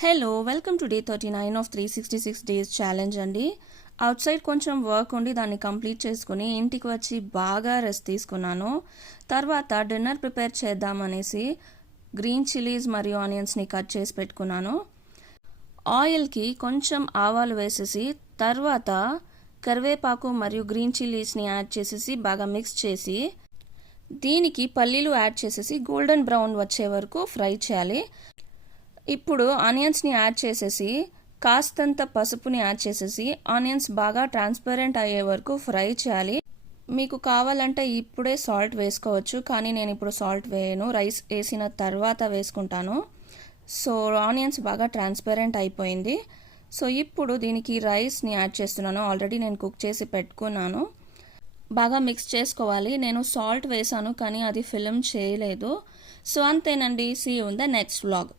Hello welcome to day 39 of 366 days challenge అండి. Out side కొంచెం work ఉండి దాన్ని కంప్లీట్ చేసుకుని ఇంటికి వచ్చి బాగా రెస్ట్ తీసుకున్నాను. తర్వాత డిన్నర్ ప్రిపేర్ చేద్దామనేసి గ్రీన్ చిల్లీస్ మరియు ఆనియన్స్ని కట్ చేసి పెట్టుకున్నాను. ఆయిల్కి కొంచెం ఆవాలు వేసేసి తర్వాత కరివేపాకు మరియు గ్రీన్ చిల్లీస్ని యాడ్ చేసేసి బాగా మిక్స్ చేసి దీనికి పల్లీలు యాడ్ చేసేసి గోల్డెన్ బ్రౌన్ వచ్చే వరకు ఫ్రై చేయాలి. ఇప్పుడు ఆనియన్స్ని యాడ్ చేసేసి కాస్తంత పసుపుని యాడ్ చేసేసి ఆనియన్స్ బాగా ట్రాన్స్పరెంట్ అయ్యే వరకు ఫ్రై చేయాలి. మీకు కావాలంటే ఇప్పుడే సాల్ట్ వేసుకోవచ్చు, కానీ నేను ఇప్పుడు సాల్ట్ వేయను, రైస్ వేసిన తర్వాత వేసుకుంటాను. సో ఆనియన్స్ బాగా ట్రాన్స్పరెంట్ అయిపోయింది. సో ఇప్పుడు దీనికి రైస్ని యాడ్ చేస్తున్నాను. ఆల్రెడీ నేను కుక్ చేసి పెట్టుకున్నాను. బాగా మిక్స్ చేసుకోవాలి. నేను సాల్ట్ వేసాను కానీ అది ఫిల్మ్ చేయలేదు. సో అంతేనండి. See you in the next vlog.